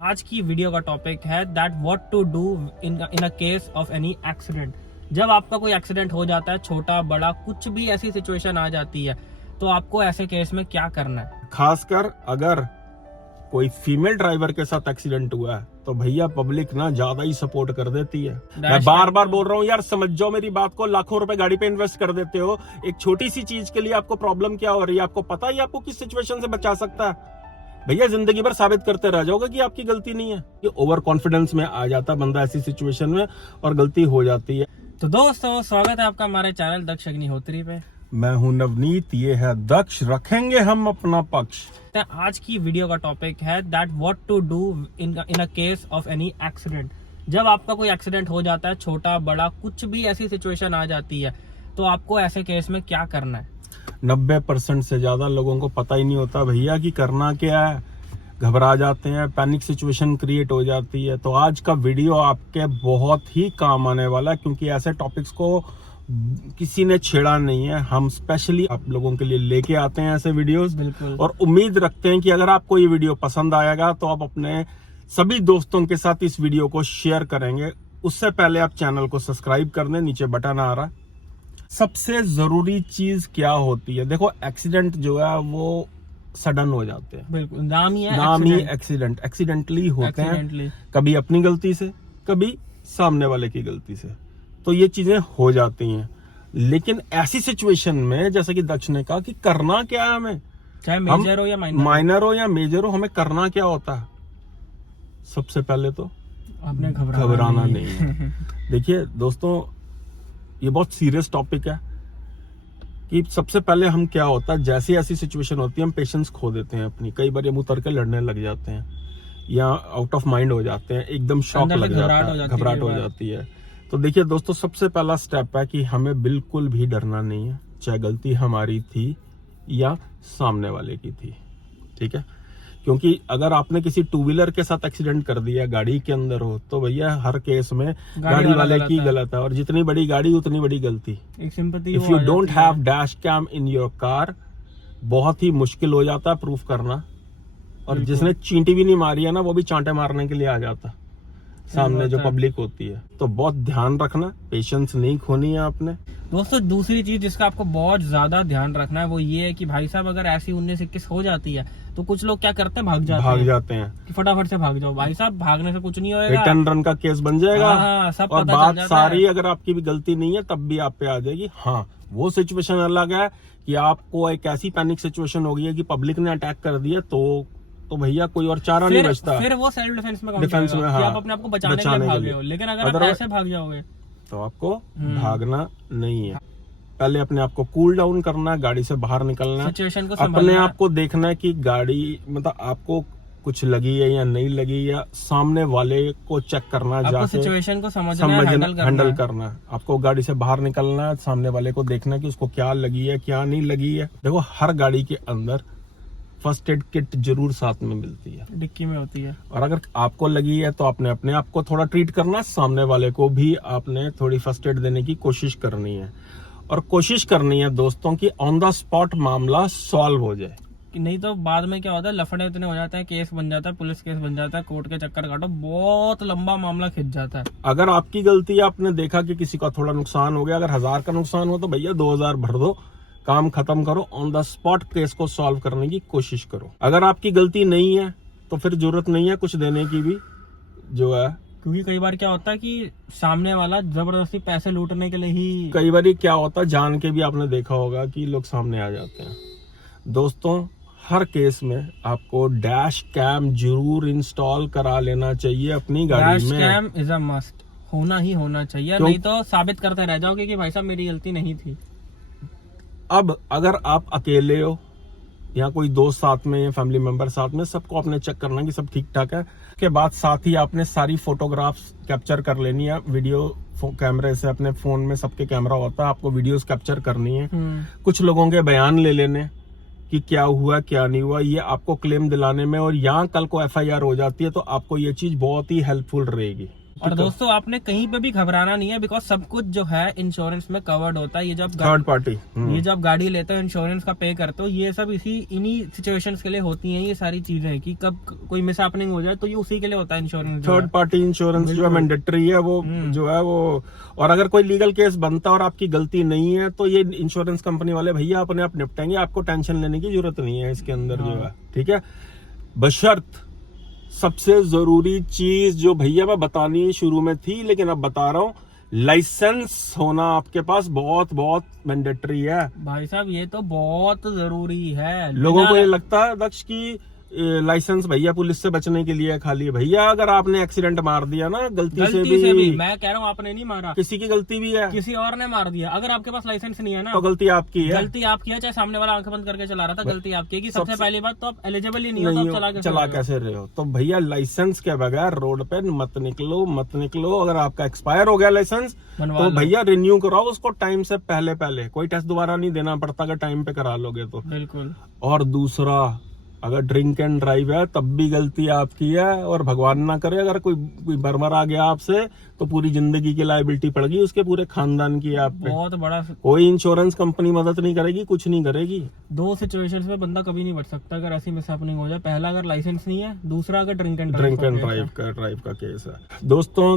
आज की वीडियो का टॉपिक है that what to do in a case of any accident. जब आपका कोई एक्सीडेंट हो जाता है, छोटा बड़ा कुछ भी ऐसी सिचुएशन आ जाती है, तो आपको ऐसे केस में क्या करना है। खासकर अगर कोई फीमेल ड्राइवर के साथ एक्सीडेंट हुआ है तो भैया पब्लिक ना ज्यादा ही सपोर्ट कर देती है। मैं बार बार बोल रहा हूँ यार, समझ जाओ मेरी बात को। लाखों रुपए गाड़ी पे इन्वेस्ट कर देते हो, एक छोटी सी चीज के लिए आपको प्रॉब्लम क्या हो रही है, आपको पता ही आपको किस सिचुएशन से बचा सकता है। भैया जिंदगी भर साबित करते रह जाओगे कि आपकी गलती नहीं है। ये ओवर कॉन्फिडेंस में आ जाता बंदा ऐसी सिचुएशन में और गलती हो जाती है। तो दोस्तों, स्वागत है आपका हमारे चैनल दक्ष अग्निहोत्री पे। मैं हूं नवनीत, ये है दक्ष, रखेंगे हम अपना पक्ष। आज की वीडियो का टॉपिक है that what to do in a case of any accident. जब आपका कोई एक्सीडेंट हो जाता है, छोटा बड़ा कुछ भी ऐसी सिचुएशन आ जाती है, तो आपको ऐसे केस में क्या करना है। 90% से ज्यादा लोगों को पता ही नहीं होता भैया कि करना क्या है। घबरा जाते हैं, पैनिक सिचुएशन क्रिएट हो जाती है। तो आज का वीडियो आपके बहुत ही काम आने वाला है, क्योंकि ऐसे टॉपिक्स को किसी ने छेड़ा नहीं है। हम स्पेशली आप लोगों के लिए लेके आते हैं ऐसे वीडियोस। बिल्कुल। और उम्मीद रखते हैं कि अगर आपको ये वीडियो पसंद आएगा तो आप अपने सभी दोस्तों के साथ इस वीडियो को शेयर करेंगे। उससे पहले आप चैनल को सब्सक्राइब कर दें, नीचे बटन आ रहा है। सबसे जरूरी चीज क्या होती है, देखो एक्सीडेंट जो है वो सडन हो जाते हैं। बिल्कुल, नाम ही एक्सीडेंट एक्सीडेंटली होते हैं, कभी अपनी गलती से, कभी सामने वाले की गलती से। तो ये चीजें हो जाती हैं। लेकिन ऐसी सिचुएशन में जैसे कि दक्ष ने कहा कि करना क्या है हमें, चाहे मेजर हो या माइनर हो या मेजर हो, हमें करना क्या होता है। सबसे पहले तो आपने घबराना नहीं है। देखिए दोस्तों, ये बहुत सीरियस टॉपिक है कि सबसे पहले हम क्या होता है, जैसी ऐसी सिचुएशन होती है हम पेशेंस खो देते हैं अपनी। कई बार हम उतर के लड़ने लग जाते हैं या आउट ऑफ माइंड हो जाते हैं, एकदम शॉक लग जाता है, घबराहट हो जाती है। तो देखिए दोस्तों, सबसे पहला स्टेप है कि हमें बिल्कुल भी डरना नहीं है, चाहे गलती हमारी थी या सामने वाले की थी। ठीक है, क्योंकि अगर आपने किसी टू व्हीलर के साथ एक्सीडेंट कर दिया, गाड़ी के अंदर हो, तो भैया हर केस में गाड़ी वाले की गलत है। और जितनी बड़ी गाड़ी उतनी बड़ी गलती। If you don't have dash cam in your car, बहुत ही मुश्किल हो जाता है प्रूफ करना। और जिसने चींटी भी नहीं मारी है ना, वो भी चांटे मारने के लिए आ जाता सामने जो पब्लिक होती है। तो बहुत ध्यान रखना, पेशेंस नहीं खोनी है आपने। दोस्तों, दूसरी चीज जिसका आपको बहुत ज्यादा ध्यान रखना है वो ये है कि भाई साहब, अगर ऐसी 19-21 हो जाती है तो कुछ लोग क्या करते हैं, भाग जाते हैं कि फटाफट से भाग जाओ। भाई साहब, भागने से कुछ नहीं होगा, हिट एंड रन का केस बन जाएगा। हाँ, सब और पता बात चल जाता सारी है। अगर आपकी भी गलती नहीं है तब भी आप पे आ जाएगी। हाँ, वो सिचुएशन अलग है कि आपको एक ऐसी पैनिक सिचुएशन हो गई है कि पब्लिक ने अटैक कर दिया, तो भैया कोई और चारा नहीं बचता। फिर वो सेल्फ डिफेंस में हाँ, आप अपने आप को बचाने के लिए भाग रहे हो। लेकिन अगर आप ऐसे भाग जाओगे तो आपको भागना नहीं है। पहले अपने आप को कूल डाउन करना है, गाड़ी से बाहर निकलना है, सिचुएशन को अपने आप को देखना है कि गाड़ी मतलब आपको कुछ लगी है या नहीं लगी, या सामने वाले को चेक करना, जाके सिचुएशन को हैंडल करना है। आपको गाड़ी से बाहर निकलना है, सामने वाले को देखना है कि उसको क्या लगी है क्या नहीं लगी है। देखो, हर गाड़ी के अंदर फर्स्ट एड किट जरूर साथ में मिलती है, डिक्की में होती है। और अगर आपको लगी है तो आपने अपने आप को थोड़ा ट्रीट करना है, सामने वाले को भी आपने थोड़ी फर्स्ट एड देने की कोशिश करनी है। और कोशिश करनी है दोस्तों की ऑन द स्पॉट मामला सॉल्व हो जाए। नहीं तो बाद में क्या होता है, लफड़े इतने हो जाते हैं, केस बन जाता है, पुलिस केस बन जाता है, कोर्ट के चक्कर काटो, बहुत लंबा मामला खिंच जाता है। अगर आपकी गलती है, आपने देखा कि किसी का थोड़ा नुकसान हो गया, अगर 1000 का नुकसान हो तो भैया 2000 भर दो, काम खत्म करो, ऑन द स्पॉट केस को सॉल्व करने की कोशिश करो। अगर आपकी गलती नहीं है तो फिर जरूरत नहीं है कुछ देने की भी, जो है। क्योंकि कई बार क्या होता है कि सामने वाला जबरदस्ती पैसे लूटने के लिए ही, कई बार क्या होता है, जान के भी आपने देखा होगा कि लोग सामने आ जाते हैं। दोस्तों, हर केस में आपको डैश कैम जरूर इंस्टॉल करा लेना चाहिए अपनी गाड़ी में। Dash cam is a must, होना ही होना चाहिए, नहीं तो साबित करते रह जाओगे कि भाई साहब मेरी गलती नहीं थी। अब अगर आप अकेले हो या कोई दोस्त साथ में या फैमिली मेंबर साथ में, सबको आपने चेक करना कि सब ठीक ठाक है। के बाद साथ ही आपने सारी फोटोग्राफ्स कैप्चर कर लेनी है वीडियो कैमरे से। अपने फोन में सबके कैमरा होता है, आपको वीडियोस कैप्चर करनी है। कुछ लोगों के बयान ले लेने कि क्या हुआ क्या नहीं हुआ, ये आपको क्लेम दिलाने में, और यहाँ कल को FIR हो जाती है तो आपको ये चीज बहुत ही हेल्पफुल रहेगी। और दोस्तों आपने कहीं पे भी घबराना नहीं है, बिकॉज सब कुछ जो है इंश्योरेंस में कवर्ड होता है। ये जब थर्ड पार्टी, ये जब गाड़ी लेते हो इंश्योरेंस का पे करते हो, ये सब इन्हीं सिचुएशंस के लिए होती हैं ये सारी चीजें, कि कब कोई मिस हैपनिंग हो जाए तो ये उसी के लिए होता है इंश्योरेंस। थर्ड पार्टी इंश्योरेंस जो है मैंडेटरी है वो जो है वो। और अगर कोई लीगल केस बनता है और आपकी गलती नहीं है तो ये इंश्योरेंस कंपनी वाले भैया अपने आप निपटाएंगे, आपको टेंशन लेने की जरूरत नहीं है इसके अंदर जो है, ठीक है। बशर्त सबसे जरूरी चीज जो भैया मैं बतानी शुरू में थी लेकिन अब बता रहा हूँ, लाइसेंस होना आपके पास बहुत बहुत मैंडेटरी है भाई साहब। ये तो बहुत जरूरी है। लोगों को ये लगता है दक्ष की लाइसेंस भैया पुलिस से बचने के लिए खाली। भैया अगर आपने एक्सीडेंट मार दिया ना गलती से भी, मैं कह रहा हूँ आपने नहीं मारा, किसी की गलती भी है, किसी और ने मार दिया, अगर आपके पास लाइसेंस नहीं है ना तो गलती आपकी है। गलती आपकी है, चाहे सामने वाला आंखें बंद करके चला रहा था, गलती आपकी है। कि सबसे पहली बात तो आप एलिजिबल ही नहीं हो, तो आप चला कैसे रहे हो। तो भैया लाइसेंस के बगैर रोड पे मत निकलो। अगर आपका एक्सपायर हो गया लाइसेंस तो भैया रिन्यू कराओ उसको टाइम से पहले। कोई टेस्ट दोबारा नहीं देना पड़ता अगर टाइम पे करा लोगे तो। बिल्कुल। और दूसरा, अगर ड्रिंक एंड ड्राइव है तब भी गलती आपकी है, और भगवान ना करे अगर कोई बरबर आ गया आपसे तो पूरी जिंदगी की लायबिलिटी पड़ेगी उसके पूरे खानदान की आप पे। बहुत बड़ा। कोई इंश्योरेंस कंपनी मदद नहीं करेगी, कुछ नहीं करेगी। दो सिचुएशंस में बंदा कभी नहीं बच सकता अगर ऐसी मिसहैपनिंग हो जाए। पहला अगर लाइसेंस नहीं है, दूसरा अगर ड्रिंक एंड ड्राइव का केस है। दोस्तों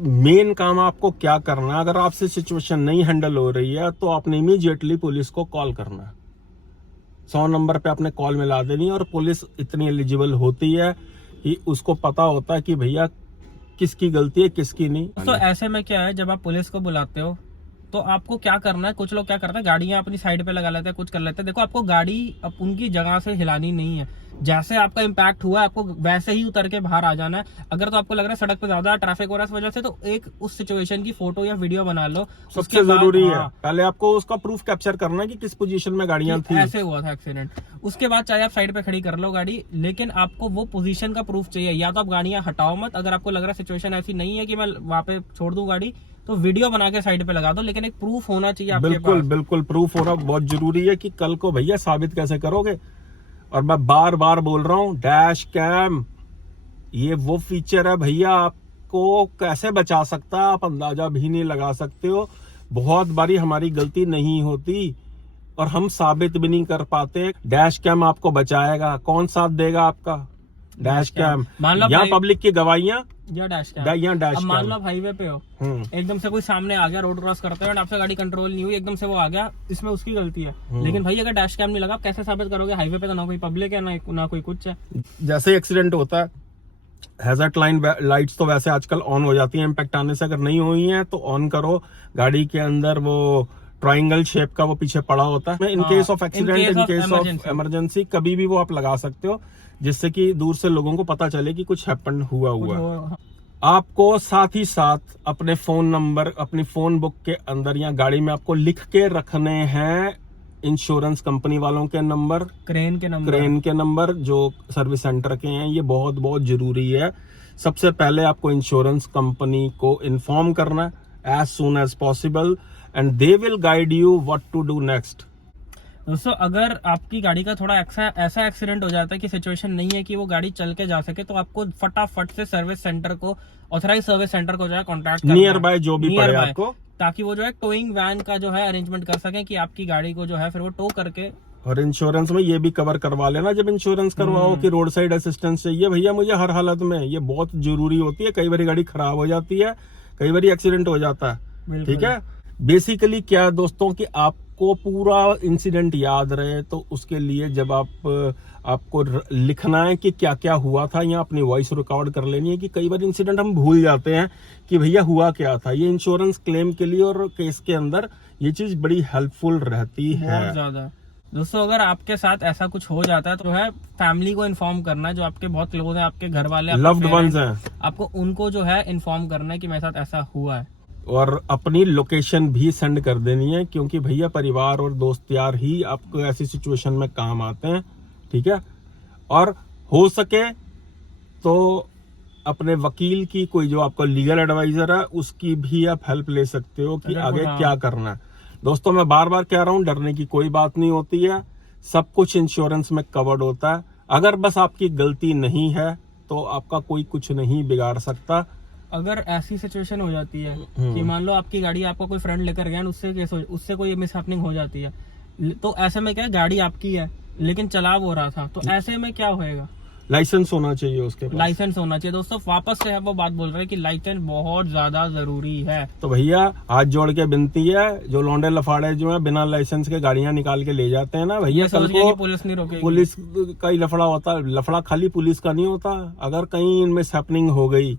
मेन काम आपको क्या करना है, अगर आपसे सिचुएशन नहीं हैंडल हो रही है तो आपने इमीडिएटली पुलिस को कॉल करना है। 100 नंबर पे आपने कॉल मिला देनी है, और पुलिस इतनी एलिजिबल होती है कि उसको पता होता है कि भैया किसकी गलती है किसकी नहीं। तो ऐसे में क्या है, जब आप पुलिस को बुलाते हो तो आपको क्या करना है, कुछ लोग क्या करते हैं गाड़ियां अपनी साइड पे लगा लेते हैं, कुछ कर लेते हैं। देखो आपको गाड़ी अब उनकी जगह से हिलानी नहीं है, जैसे आपका इम्पैक्ट हुआ आपको वैसे ही उतर के बाहर आ जाना है। अगर तो आपको लग रहा है सड़क पे ज्यादा ट्रैफिक हो रहा है इस वजह से, तो एक उस सिचुएशन की फोटो या वीडियो बना लो। सबसे जरूरी है पहले आपको उसका प्रूफ कैप्चर करना है कि किस पोजीशन में गाड़ियां थी, ऐसे हुआ था एक्सीडेंट। उसके बाद चाहे आप साइड पे खड़ी कर लो गाड़ी, लेकिन आपको वो पोजीशन का प्रूफ चाहिए। या तो आप गाड़ियां हटाओ मत, अगर आपको लग रहा है सिचुएशन ऐसी नहीं है कि मैं वहां पे छोड़ दूं गाड़ी, तो वीडियो बना के साइड पे लगा दो, लेकिन एक प्रूफ होना चाहिए आपके पास। बिल्कुल प्रूफ होना बहुत जरूरी है कि कल को भैया साबित कैसे करोगे। और मैं बार बार बोल रहा हूं, डैश कैम ये वो फीचर है भैया, आपको कैसे बचा सकता है आप अंदाजा भी नहीं लगा सकते हो। बहुत बारी हमारी गलती नहीं होती और हम साबित भी नहीं कर पाते। डैश कैम आपको बचाएगा। कौन साथ देगा आपका? Dash cam. या पब्लिक की गवाहियां या डैश कैम। Dash cam. मान लो आप हाईवे पे हो, एकदम से कोई सामने आ गया रोड क्रॉस करते हुए, आपसे गाड़ी कंट्रोल नहीं हुई, एकदम से वो आ गया, इसमें उसकी गलती है। लेकिन भाई अगर डैश कैम नहीं लगा, आप कैसे साबित करोगे? हाईवे पे तो ना कोई पब्लिक है ना कोई कुछ है। जैसे एक्सीडेंट होता है, हैजर्ड लाइट्स तो वैसे आजकल ऑन हो जाती है, इम्पैक्ट आने से। अगर नहीं हुई है तो ऑन करो। गाड़ी के अंदर वो ट्राइंगल शेप का वो पीछे पड़ा होता है, in case of accident, in case of emergency, कभी भी वो आप लगा सकते हो, जिससे कि दूर से लोगों को पता चले कि कुछ हैपन हुआ। आपको साथ ही साथ अपने फोन नंबर अपनी फोन बुक के अंदर या गाड़ी में आपको लिख के रखने हैं इंश्योरेंस कंपनी वालों के नंबर, क्रेन के नंबर जो सर्विस सेंटर के हैं। ये बहुत बहुत जरूरी है। सबसे पहले आपको इंश्योरेंस कंपनी को इन्फॉर्म करना है as soon as possible, and they will guide you what to do next. दोस्तों अगर आपकी गाड़ी का थोड़ा ऐसा एक्सीडेंट हो जाता है कि सिचुएशन नहीं है कि वो गाड़ी चल के जा सके, तो आपको फटाफट से सर्विस सेंटर को, ऑथराइज सर्विस सेंटर को जो है कॉन्टैक्ट करना, नियर बाय जो भी पड़े आपको, ताकि वो जो है टोइंग वैन का जो है अरेंजमेंट कर सके कि आपकी गाड़ी को जो है फिर वो टो करके। और इंश्योरेंस में ये भी कवर करवा लेना जब इंश्योरेंस करवाओ कि रोड साइड असिस्टेंस चाहिए भैया मुझे हर हालत में। ये बहुत जरूरी होती है। कई बार गाड़ी खराब हो जाती है, कई बार एक्सीडेंट हो जाता है, ठीक है। बेसिकली क्या दोस्तों कि आपको पूरा इंसिडेंट याद रहे, तो उसके लिए जब आपको लिखना है कि क्या क्या हुआ था, या अपनी वॉइस रिकॉर्ड कर लेनी है कि कई बार इंसिडेंट हम भूल जाते हैं कि भैया हुआ क्या था। ये इंश्योरेंस क्लेम के लिए और केस के अंदर ये चीज बड़ी हेल्पफुल रहती है, बहुत ज्यादा। दोस्तों अगर आपके साथ ऐसा कुछ हो जाता है तो है फैमिली को इन्फॉर्म करना है, जो आपके बहुत क्लोज है, आपके घर वाले, लव्ड वंस हैं, आपको उनको जो है इन्फॉर्म करना है कि मेरे साथ ऐसा हुआ है। और अपनी लोकेशन भी सेंड कर देनी है, क्योंकि भैया परिवार और दोस्त यार ही आपको ऐसी सिचुएशन में काम आते हैं, ठीक है। और हो सके तो अपने वकील की, कोई जो आपका लीगल एडवाइजर है, उसकी भी आप हेल्प ले सकते हो कि आगे क्या करना है। दोस्तों मैं बार बार कह रहा हूं, डरने की कोई बात नहीं होती है, सब कुछ इंश्योरेंस में कवर्ड होता है। अगर बस आपकी गलती नहीं है तो आपका कोई कुछ नहीं बिगाड़ सकता। अगर ऐसी सिचुएशन हो जाती है कि मान लो आपकी गाड़ी आपका कोई फ्रेंड लेकर गया और उससे कोई मिसहैपनिंग हो जाती है, तो ऐसे में क्या है, गाड़ी आपकी है लेकिन चला वो रहा था, तो ऐसे में क्या होएगा? लाइसेंस होना चाहिए उसके पास। लाइसेंस होना चाहिए। दोस्तों वापस से वो बात बोल रहे हैं कि लाइसेंस बहुत ज्यादा जरूरी है। तो भैया हाथ जोड़ के विनती है, जो लौंडे लफाड़े जो है बिना लाइसेंस के गाड़ियां निकाल के ले जाते हैं ना भैया, कल को पुलिस नहीं रोकेगी। पुलिस का ही लफड़ा होता है। लफड़ा खाली पुलिस का नहीं होता, अगर कहीं इनमें हैपनिंग हो गई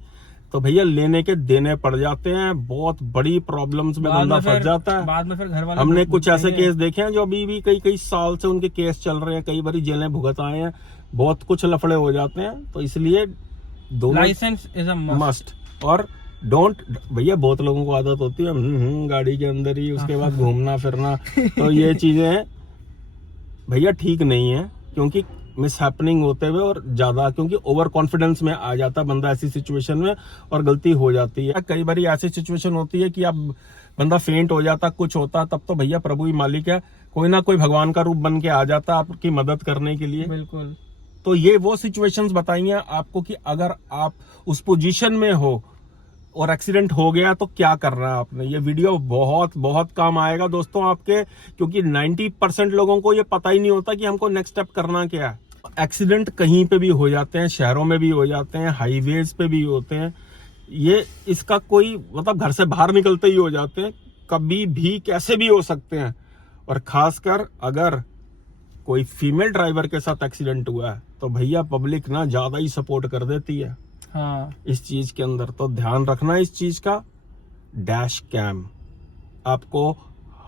तो भैया लेने के देने पड़ जाते हैं, बहुत बड़ी प्रॉब्लम्स में बंदा फंस जाता है। बाद में फिर घर वाले हमने कुछ ऐसे केस देखे हैं जो अभी भी कई साल से उनके केस चल रहे हैं, कई बार जेलें भुगत आए हैं, बहुत कुछ लफड़े हो जाते हैं। तो इसलिए दोनों लाइसेंस इज अ मस्ट। और डोंट भैया, बहुत लोगों को आदत होती है गाड़ी के अंदर ही उसके बाद घूमना फिरना, तो ये चीजें भैया ठीक नहीं है, क्योंकि मिसहैपनिंग होते हुए और ज्यादा, क्योंकि ओवर कॉन्फिडेंस में आ जाता है बंदा ऐसी सिचुएशन में और गलती हो जाती है। कई बार ऐसी सिचुएशन होती है कि अब बंदा फेंट हो जाता, कुछ होता, तब तो भैया प्रभु ही मालिक है, कोई ना कोई भगवान का रूप बन के आ जाता आपकी मदद करने के लिए। बिल्कुल। तो ये वो सिचुएशंस बताई हैं आपको कि अगर आप उस पोजीशन में हो और एक्सीडेंट हो गया तो क्या करना है आपने। ये वीडियो बहुत बहुत काम आएगा दोस्तों आपके, क्योंकि 90% लोगों को ये पता ही नहीं होता कि हमको नेक्स्ट स्टेप करना क्या है। एक्सीडेंट कहीं पे भी हो जाते हैं, शहरों में भी हो जाते हैं, हाईवेज पे भी होते हैं, ये इसका कोई मतलब घर से बाहर निकलते ही हो जाते हैं, कभी भी कैसे भी हो सकते हैं। और खासकर अगर कोई फीमेल ड्राइवर के साथ एक्सीडेंट हुआ है तो भैया पब्लिक ना ज्यादा ही सपोर्ट कर देती है हाँ। इस चीज के अंदर। तो ध्यान रखना इस चीज का। डैश कैम आपको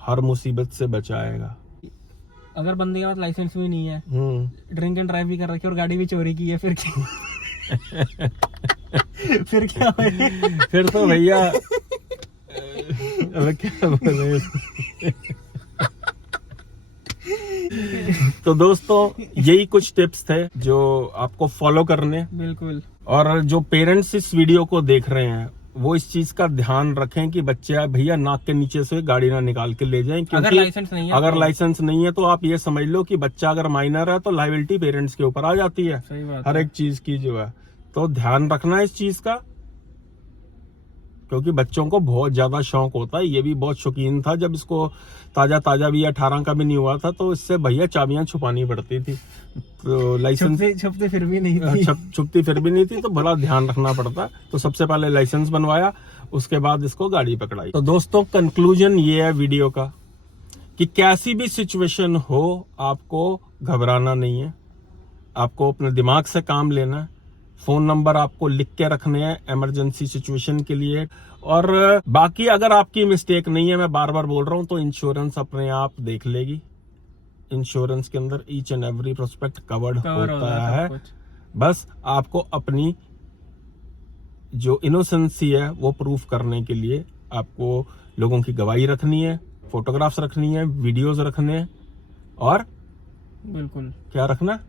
हर मुसीबत से बचाएगा। अगर बंदे के पास लाइसेंस भी नहीं है, ड्रिंक एंड ड्राइव भी कर रखी है और गाड़ी भी चोरी की है, फिर क्या? फिर क्या होगा? फिर तो भैया अब क्या बोले। तो दोस्तों यही कुछ टिप्स थे जो आपको फॉलो करने। बिल्कुल। और जो पेरेंट्स इस वीडियो को देख रहे हैं वो इस चीज का ध्यान रखें कि बच्चे भैया नाक के नीचे से गाड़ी ना निकाल के ले जाएं, क्योंकि अगर लाइसेंस नहीं है तो आप ये समझ लो कि बच्चा अगर माइनर है तो लायबिलिटी पेरेंट्स के ऊपर आ जाती है। सही बात हर एक चीज की जो है, तो ध्यान रखना इस चीज का, क्योंकि बच्चों को बहुत ज्यादा शौक होता है। ये भी बहुत शौकीन था, जब इसको ताजा भी 18 का भी नहीं हुआ था तो इससे भैया चाबियां छुपानी पड़ती थी, तो लाइसेंस छुपते फिर भी नहीं थी। छुपती फिर भी नहीं थी, तो बड़ा ध्यान रखना पड़ता। तो सबसे पहले लाइसेंस बनवाया, उसके बाद इसको गाड़ी पकड़ाई। तो दोस्तों कंक्लूजन ये है वीडियो का कि कैसी भी सिचुएशन हो आपको घबराना नहीं है, आपको अपने दिमाग से काम लेना है। फोन नंबर आपको लिख के रखने हैं इमरजेंसी सिचुएशन के लिए। और बाकी अगर आपकी मिस्टेक नहीं है, मैं बार बार बोल रहा हूं, तो इंश्योरेंस अपने आप देख लेगी। इंश्योरेंस के अंदर each and every prospect covered होता है। बस आपको अपनी जो इनोसेंसी है वो प्रूफ करने के लिए आपको लोगों की गवाही रखनी है, फोटोग्राफ्स रखनी है, वीडियोस रखने हैं, और बिल्कुल क्या रखना है,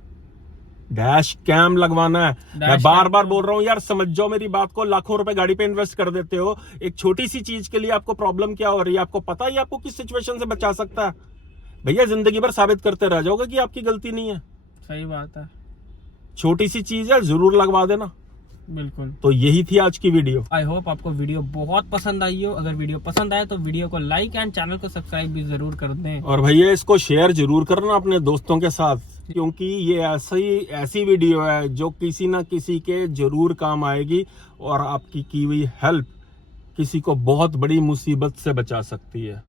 डैश कैम लगवाना है। मैं बार बार बोल रहा हूँ यार, समझ जाओ मेरी बात को। लाखों रुपए गाड़ी पे इन्वेस्ट कर देते हो, एक छोटी सी चीज के लिए आपको प्रॉब्लम क्या हो रही है, आपको पता है आपको किस सिचुएशन से बचा सकता है। भैया जिंदगी भर साबित करते रह जाओगे कि आपकी गलती नहीं है। सही बात है। छोटी सी चीज है, जरूर लगवा देना। बिल्कुल। तो यही थी आज की वीडियो। आई होप आपको वीडियो बहुत पसंद आई हो। अगर वीडियो पसंद आए तो वीडियो को लाइक एंड चैनल को सब्सक्राइब भी जरूर कर दें। और भैया इसको शेयर जरूर करना अपने दोस्तों के साथ, क्योंकि ये ऐसी वीडियो है जो किसी ना किसी के जरूर काम आएगी और आपकी की हुई हेल्प किसी को बहुत बड़ी मुसीबत से बचा सकती है।